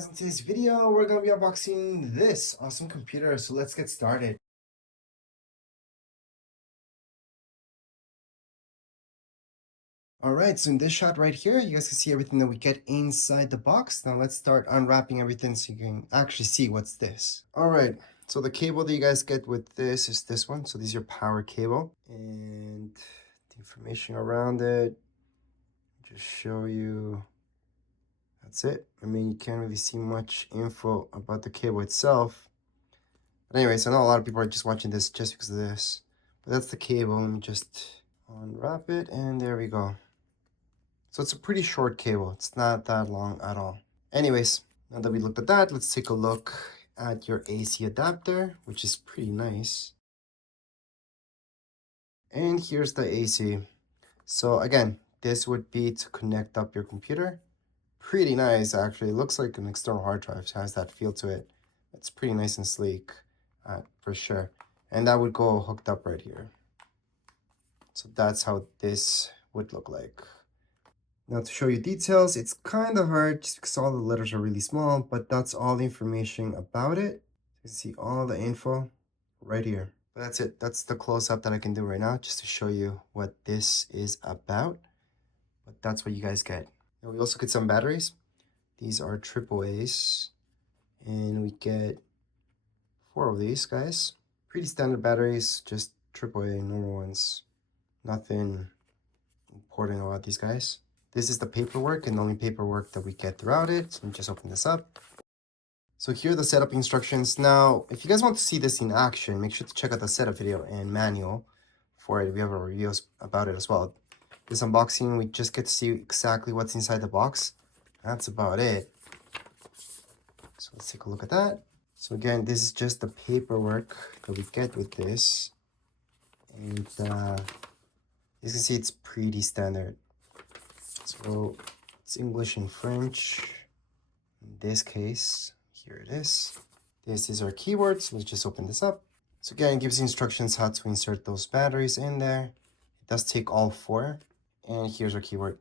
guys, in today's video we're going to be unboxing this awesome computer, so let's get started. Alright, so in this shot right here, you guys can see everything that we get inside the box. Now let's start unwrapping everything so you can actually see what's this. Alright, so the cable that you guys get with this is this one. So this is your power cable, and the information around it, just show you. That's it. I mean, you can't really see much info about the cable itself. But anyways, I know a lot of people are just watching this just because of this. But that's the cable. Let me just unwrap it, and there we go. So it's a pretty short cable. It's not that long at all. Anyways, now that we looked at that, let's take a look at your AC adapter, which is pretty nice. And here's the AC. So again, this would be to connect up your computer. Pretty nice, actually. It looks like an external hard drive. It has that feel to it. It's pretty nice and sleek, for sure. And that would go hooked up right here. So that's how this would look like. Now to show you details, it's kind of hard just because all the letters are really small, but that's all the information about it. You can see all the info right here. But that's it. That's the close-up that I can do right now, just to show you what this is about. But that's what you guys get. Now we also get some batteries. These are AAAs, and we get 4 of these guys. Pretty standard batteries, just AAA normal ones. Nothing important about these guys. This is the paperwork, and the only paperwork that we get throughout it. So let me just open this up. So here are the setup instructions. Now, if you guys want to see this in action, make sure to check out the setup video and manual for it. We have a review about it as well. This unboxing, we just get to see exactly what's inside the box. That's about it. So let's take a look at that. So again, this is just the paperwork that we get with this. And you can see it's pretty standard. So it's English and French. In this case, here it is. This is our keyboard. So let's just open this up. So again, it gives you instructions how to insert those batteries in there. It does take all 4. And here's our keyboard.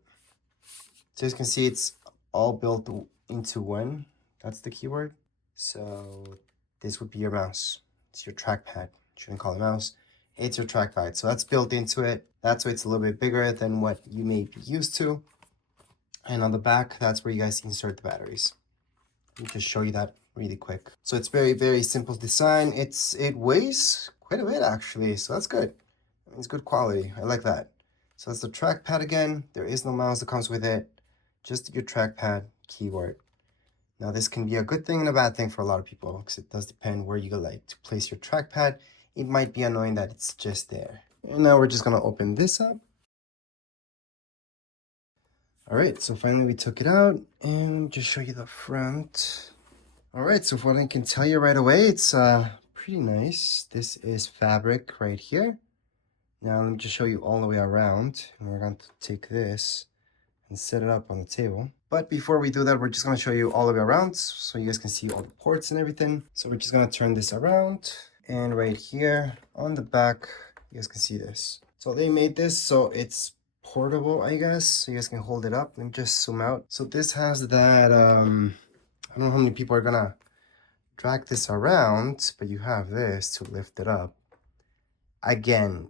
So as you can see, it's all built into one. That's the keyboard. So this would be your mouse. It's your trackpad. Shouldn't call it mouse. It's your trackpad. So that's built into it. That's why it's a little bit bigger than what you may be used to. And on the back, that's where you guys insert the batteries. Let me just show you that really quick. So it's very, very simple design. It weighs quite a bit actually. So that's good. It's good quality. I like that. So that's the trackpad again. There is no mouse that comes with it. Just your trackpad keyboard. Now this can be a good thing and a bad thing for a lot of people, because it does depend where you like to place your trackpad. It might be annoying that it's just there. And now we're just gonna open this up. All right, so finally we took it out, and let me just show you the front. All right, so what I can tell you right away, it's pretty nice. This is fabric right here. Now let me just show you all the way around, and we're going to take this and set it up on the table. But before we do that, we're just going to show you all the way around so you guys can see all the ports and everything. So we're just going to turn this around, and right here on the back, you guys can see this. So they made this so it's portable, I guess, so you guys can hold it up. Let me just zoom out. So this has that, I don't know how many people are gonna drag this around, but you have this to lift it up. Again,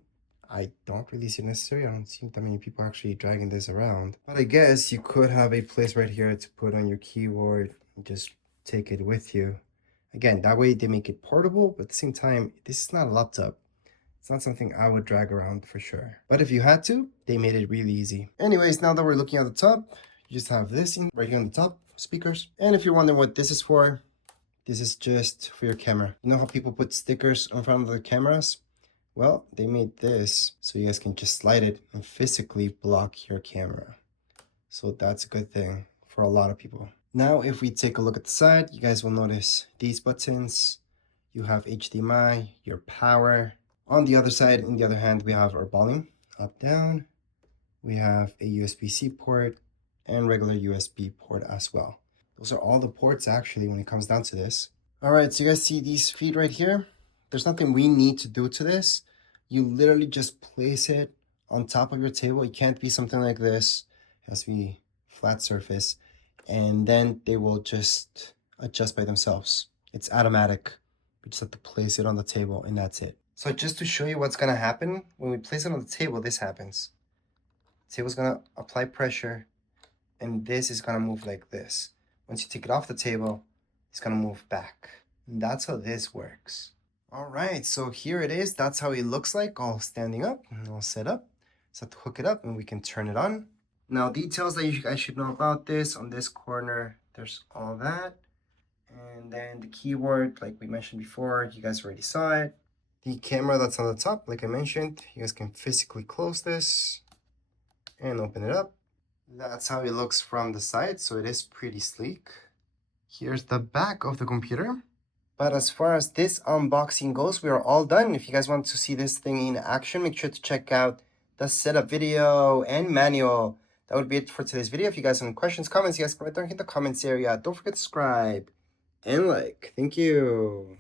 I don't really see it necessary. I don't see that many people actually dragging this around. But I guess you could have a place right here to put on your keyboard and just take it with you. Again, that way they make it portable, but at the same time, this is not a laptop. It's not something I would drag around for sure. But if you had to, they made it really easy. Anyways, now that we're looking at the top, you just have this in right here on the top, speakers. And if you're wondering what this is for, this is just for your camera. You know how people put stickers in front of their cameras? Well, they made this so you guys can just slide it and physically block your camera. So that's a good thing for a lot of people. Now, if we take a look at the side, you guys will notice these buttons. You have HDMI, your power. On the other side, in the other hand, we have our volume, up, down. We have a USB-C port and regular USB port as well. Those are all the ports actually when it comes down to this. All right, so you guys see these feet right here? There's nothing we need to do to this. You literally just place it on top of your table. It can't be something like this. It has to be flat surface. And then they will just adjust by themselves. It's automatic. We just have to place it on the table and that's it. So just to show you what's gonna happen, when we place it on the table, this happens. The table's gonna apply pressure and this is gonna move like this. Once you take it off the table, it's gonna move back. And that's how this works. All right, so here it is. That's how it looks like, all standing up and all set up. So to hook it up and we can turn it on. Now, details that you guys should know about this, on this corner, there's all that. And then the keyboard, like we mentioned before, you guys already saw it. The camera that's on the top, like I mentioned, you guys can physically close this and open it up. That's how it looks from the side, so it is pretty sleek. Here's the back of the computer. But as far as this unboxing goes, we are all done. If you guys want to see this thing in action, make sure to check out the setup video and manual. That would be it for today's video. If you guys have any questions, comments, you guys can write down in the comments area. Don't forget to subscribe and like. Thank you.